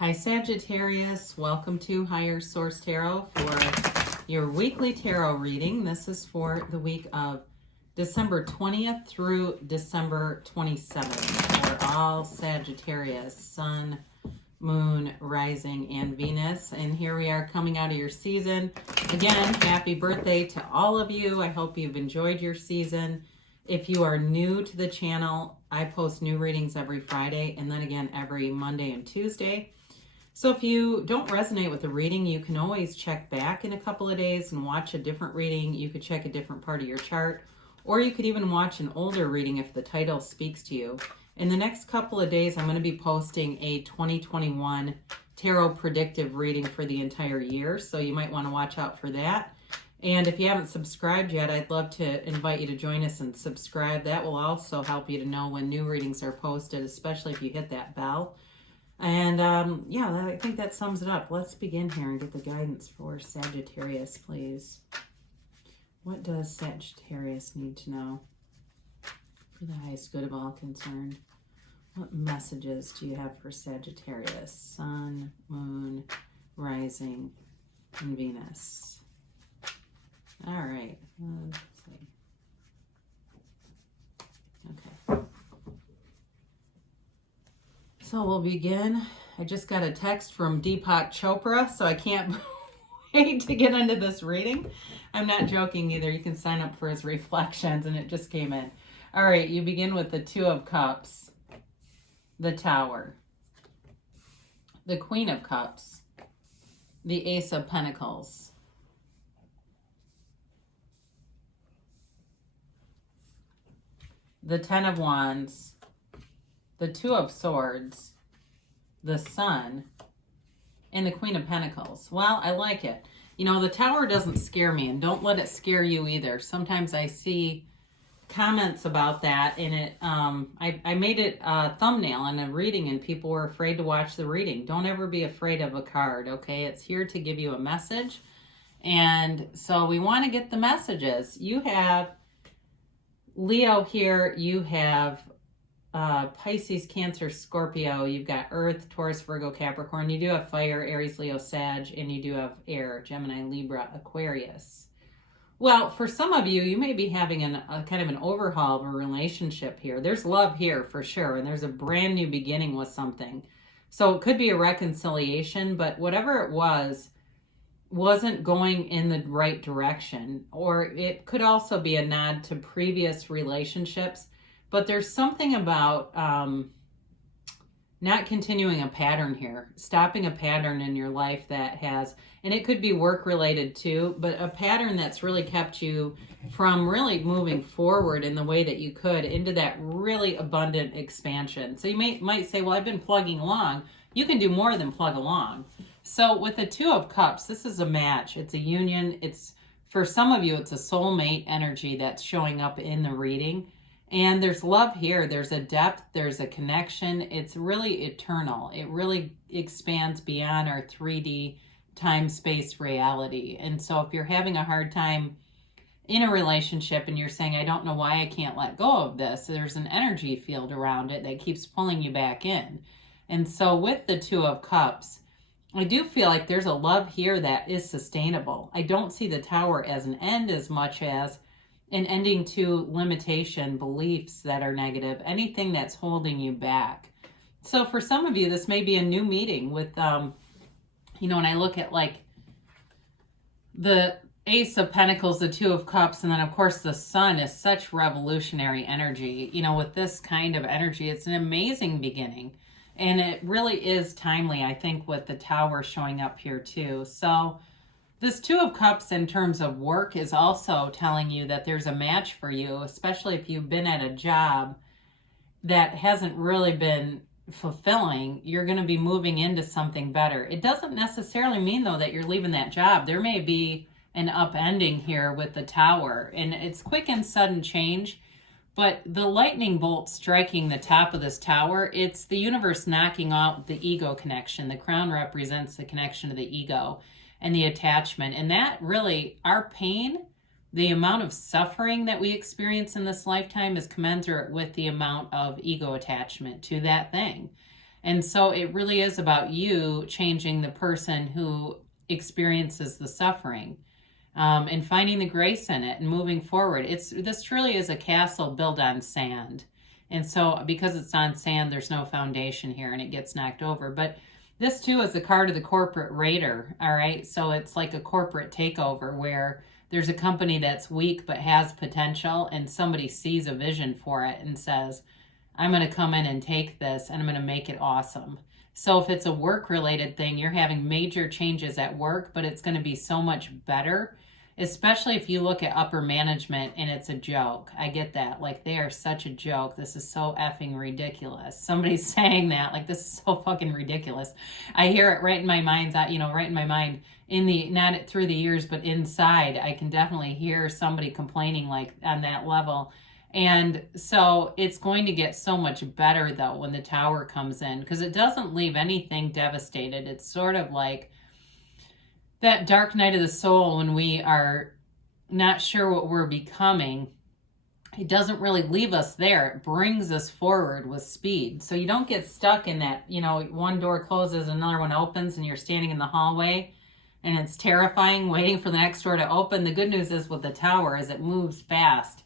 Hi Sagittarius, welcome to Higher Source Tarot for your weekly tarot reading. This is for the week of December 20th through December 27th for all Sagittarius, Sun, Moon, Rising, and Venus. And here we are coming out of your season. Again, happy birthday to all of you. I hope you've enjoyed your season. If you are new to the channel, I post new readings every Friday and then again every Monday and Tuesday. So if you don't resonate with the reading, you can always check back in a couple of days and watch a different reading. You could check a different part of your chart, or you could even watch an older reading if the title speaks to you. In the next couple of days, I'm going to be posting a 2021 tarot predictive reading for the entire year, so you might want to watch out for that. And if you haven't subscribed yet, I'd love to invite you to join us and subscribe. That will also help you to know when new readings are posted, especially if you hit that bell. And yeah, I think that sums it up. Let's begin here and get the guidance for Sagittarius, please. What does Sagittarius need to know for the highest good of all concerned? What messages do you have for Sagittarius? Sun, Moon, Rising, and Venus. All right, let's see. Okay. So we'll begin. I just got a text from Deepak Chopra, so I can't wait to get into this reading. I'm not joking either. You can sign up for his reflections, and it just came in. All right, you begin with the Two of Cups, the Tower, the Queen of Cups, the Ace of Pentacles, the Ten of Wands, the Two of Swords, the Sun, and the Queen of Pentacles. Well, I like it. You know, the Tower doesn't scare me, and don't let it scare you either. Sometimes I see comments about that, and it I made it a thumbnail in a reading, and people were afraid to watch the reading. Don't ever be afraid of a card, okay? It's here to give you a message, and so we want to get the messages. You have Leo here, you have Pisces, Cancer, Scorpio, you've got Earth, Taurus, Virgo, Capricorn, you do have Fire, Aries, Leo, Sag, and you do have Air, Gemini, Libra, Aquarius. Well, for some of you, you may be having a kind of an overhaul of a relationship here. There's love here for sure, and there's a brand new beginning with something. So it could be a reconciliation, but whatever it wasn't going in the right direction, or it could also be a nod to previous relationships. But there's something about not continuing a pattern here, stopping a pattern in your life that has, and it could be work related too, but a pattern that's really kept you from really moving forward in the way that you could into that really abundant expansion. So you might say, well, I've been plugging along. You can do more than plug along. So with the Two of Cups, this is a match. It's a union. It's, for some of you, it's a soulmate energy that's showing up in the reading. And there's love here. There's a depth. There's a connection. It's really eternal. It really expands beyond our 3D time-space reality. And so if you're having a hard time in a relationship and you're saying, I don't know why I can't let go of this, there's an energy field around it that keeps pulling you back in. And so with the Two of Cups, I do feel like there's a love here that is sustainable. I don't see the Tower as an end as much as an ending to limitation, beliefs that are negative, anything that's holding you back. So for some of you, this may be a new meeting with, you know, when I look at like the Ace of Pentacles, the Two of Cups, and then of course the Sun is such revolutionary energy. You know, with this kind of energy, it's an amazing beginning. And it really is timely, I think, with the Tower showing up here too. So this Two of Cups in terms of work is also telling you that there's a match for you, especially if you've been at a job that hasn't really been fulfilling. You're going to be moving into something better. It doesn't necessarily mean, though, that you're leaving that job. There may be an upending here with the Tower, and it's quick and sudden change. But the lightning bolt striking the top of this Tower, it's the universe knocking out the ego connection. The crown represents the connection to the ego and the attachment. And that really, our pain, the amount of suffering that we experience in this lifetime is commensurate with the amount of ego attachment to that thing. And so it really is about you changing the person who experiences the suffering, and finding the grace in it and moving forward. This truly is a castle built on sand. And so because it's on sand, there's no foundation here and it gets knocked over. But this too is the card of the corporate raider. All right. So it's like a corporate takeover where there's a company that's weak but has potential, and somebody sees a vision for it and says, I'm going to come in and take this and I'm going to make it awesome. So if it's a work related thing, you're having major changes at work, but it's going to be so much better, especially if you look at upper management and it's a joke. I get that. Like, they are such a joke. This is so effing ridiculous. Somebody's saying that, like, this is so fucking ridiculous. I hear it right in my mind, right in my mind, not through the years, but inside. I can definitely hear somebody complaining like on that level. And so it's going to get so much better though when the Tower comes in, because it doesn't leave anything devastated. It's sort of like that dark night of the soul when we are not sure what we're becoming. It doesn't really leave us there. It brings us forward with speed. So you don't get stuck in that, one door closes, another one opens, and you're standing in the hallway and it's terrifying waiting for the next door to open. The good news is with the Tower is it moves fast.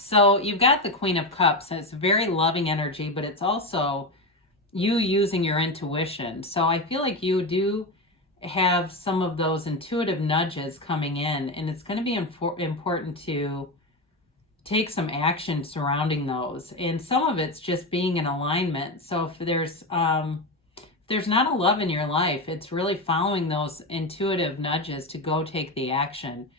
So you've got the Queen of Cups, and it's very loving energy, but it's also you using your intuition. So I feel like you do have some of those intuitive nudges coming in, and it's going to be important to take some action surrounding those. And some of it's just being in alignment. So if there's not a love in your life, it's really following those intuitive nudges to go take the action.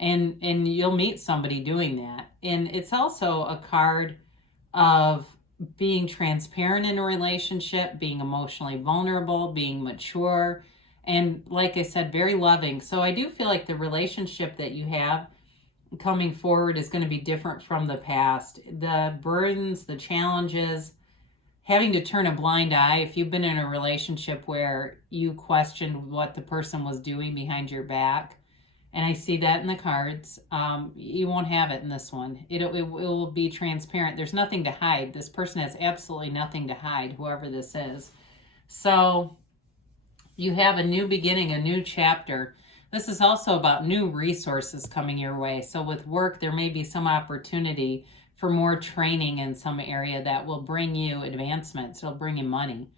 And you'll meet somebody doing that. And it's also a card of being transparent in a relationship, being emotionally vulnerable, being mature, and like I said, very loving. So I do feel like the relationship that you have coming forward is going to be different from the past. The burdens, the challenges, having to turn a blind eye. If you've been in a relationship where you questioned what the person was doing behind your back, and I see that in the cards, you won't have it in this one. It will be transparent. There's nothing to hide. This person has absolutely nothing to hide, whoever this is. So you have a new beginning, a new chapter. This is also about new resources coming your way. So with work, there may be some opportunity for more training in some area that will bring you advancements. It'll bring you money.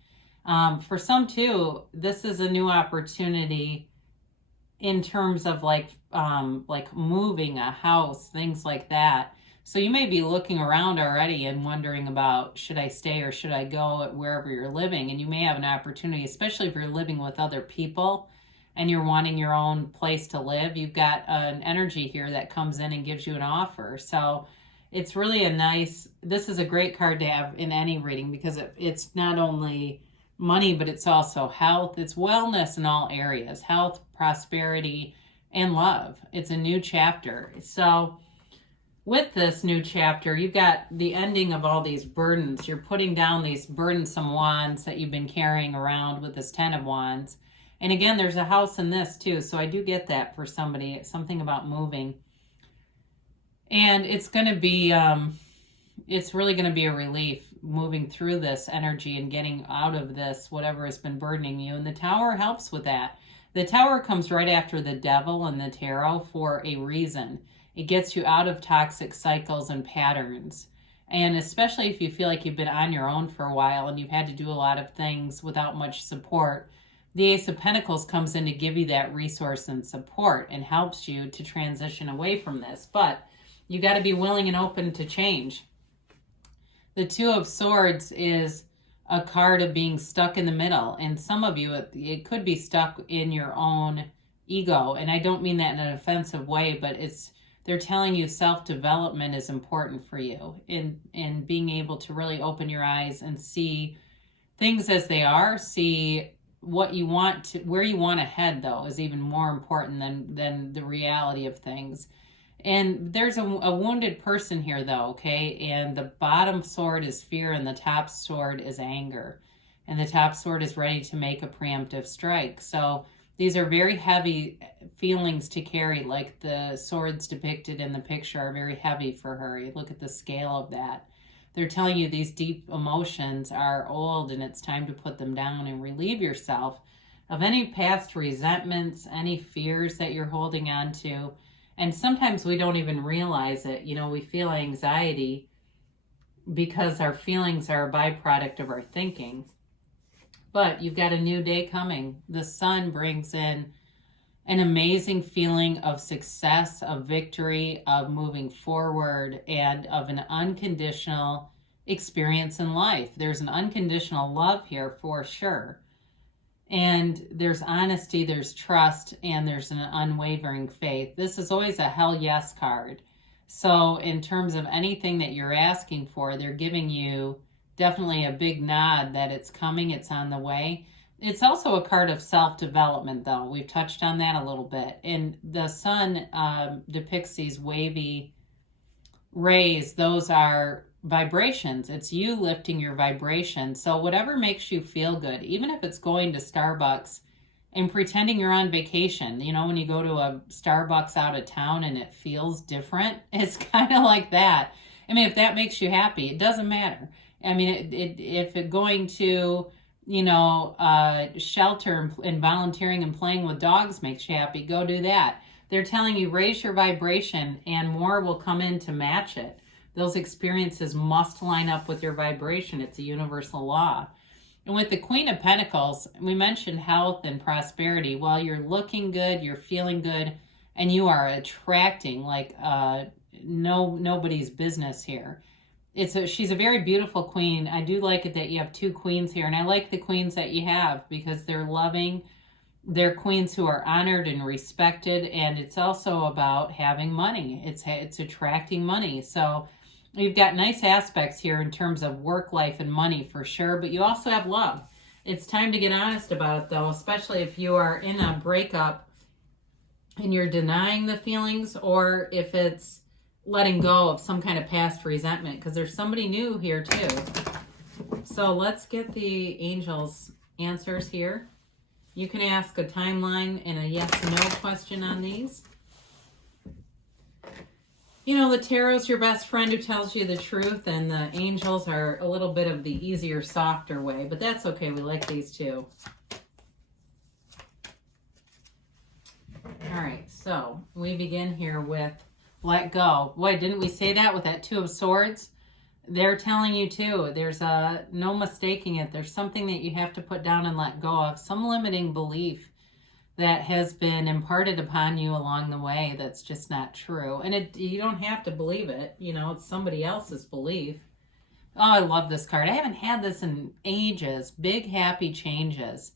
For some too, this is a new opportunity in terms of like moving a house, things like that. So you may be looking around already and wondering about, should I stay or should I go at wherever you're living? And you may have an opportunity, especially if you're living with other people and you're wanting your own place to live. You've got an energy here that comes in and gives you an offer. So it's really this is a great card to have in any reading, because it's not only money, but it's also health. It's wellness in all areas, health, prosperity, and love. It's a new chapter. So with this new chapter, you've got the ending of all these burdens. You're putting down these burdensome wands that you've been carrying around with this 10 of Wands. And again, there's a house in this too. So I do get that for somebody. It's something about moving. And it's going to be, it's really going to be a relief moving through this energy and getting out of this, whatever has been burdening you. And the Tower helps with that. The Tower comes right after the Devil and the Tarot for a reason. It gets you out of toxic cycles and patterns. And especially if you feel like you've been on your own for a while and you've had to do a lot of things without much support, the Ace of Pentacles comes in to give you that resource and support and helps you to transition away from this. But you got to be willing and open to change. The Two of Swords is a card of being stuck in the middle. And some of you, it could be stuck in your own ego. And I don't mean that in an offensive way, but they're telling you self-development is important for you in being able to really open your eyes and see things as they are, see what you want to, where you want to head though, is even more important than the reality of things. And there's a wounded person here though, okay? And the bottom sword is fear and the top sword is anger. And the top sword is ready to make a preemptive strike. So these are very heavy feelings to carry, like the swords depicted in the picture are very heavy for her. You look at the scale of that. they're telling you these deep emotions are old and it's time to put them down and relieve yourself of any past resentments, any fears that you're holding on to. And sometimes we don't even realize it. You know, we feel anxiety because our feelings are a byproduct of our thinking. But you've got a new day coming. The sun brings in an amazing feeling of success, of victory, of moving forward, and of an unconditional experience in life. There's an unconditional love here for sure. And there's honesty, there's trust, and there's an unwavering faith. This is always a hell yes card. So in terms of anything that you're asking for, they're giving you definitely a big nod that it's coming, it's on the way. It's also a card of self-development, though. We've touched on that a little bit. And the sun depicts these wavy rays. Those are vibrations. It's you lifting your vibration. So whatever makes you feel good, even if it's going to Starbucks and pretending you're on vacation. You know, when you go to a Starbucks out of town and it feels different, it's kind of like that. I mean, if that makes you happy, it doesn't matter. I mean, if it going to, you know, shelter and volunteering and playing with dogs makes you happy, go do that. They're telling you raise your vibration and more will come in to match it. Those experiences must line up with your vibration. It's a universal law. And with the Queen of Pentacles, we mentioned health and prosperity. Well, you're looking good, you're feeling good, and you are attracting like nobody's business here. She's a very beautiful queen. I do like it that you have two queens here, and I like the queens that you have because they're loving. They're queens who are honored and respected, and it's also about having money. It's attracting money. So you've got nice aspects here in terms of work life and money for sure, but you also have love. It's time to get honest about it, though, especially if you are in a breakup and you're denying the feelings, or if it's letting go of some kind of past resentment, because there's somebody new here too. So let's get the angels' answers here. You can ask a timeline and a yes/no question on these. You know, the tarot's your best friend who tells you the truth, and the angels are a little bit of the easier, softer way, but that's okay. We like these too. All right, so we begin here with let go. Boy, didn't we say that with that Two of Swords? They're telling you too, there's no mistaking it. There's something that you have to put down and let go of, some limiting belief that has been imparted upon you along the way that's just not true. And you don't have to believe it. You know, it's somebody else's belief. Oh, I love this card. I haven't had this in ages. Big happy changes.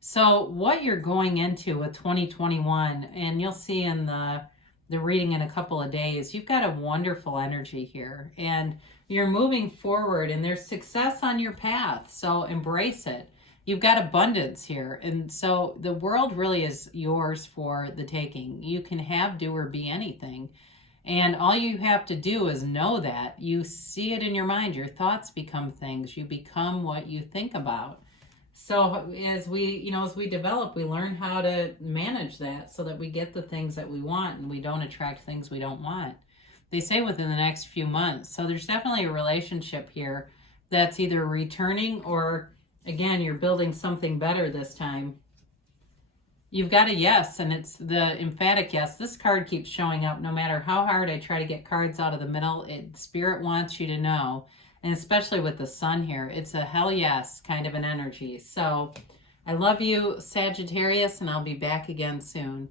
So what you're going into with 2021, and you'll see in the reading in a couple of days, you've got a wonderful energy here. And you're moving forward, and there's success on your path. So embrace it. You've got abundance here. And so the world really is yours for the taking. You can have, do, or be anything. And all you have to do is know that. You see it in your mind. Your thoughts become things. You become what you think about. So as we develop, we learn how to manage that so that we get the things that we want and we don't attract things we don't want. They say within the next few months. So there's definitely a relationship here that's either returning or, again, you're building something better this time. You've got a yes, and it's the emphatic yes. This card keeps showing up no matter how hard I try to get cards out of the middle. Spirit wants you to know, and especially with the sun here, it's a hell yes kind of an energy. So I love you, Sagittarius, and I'll be back again soon.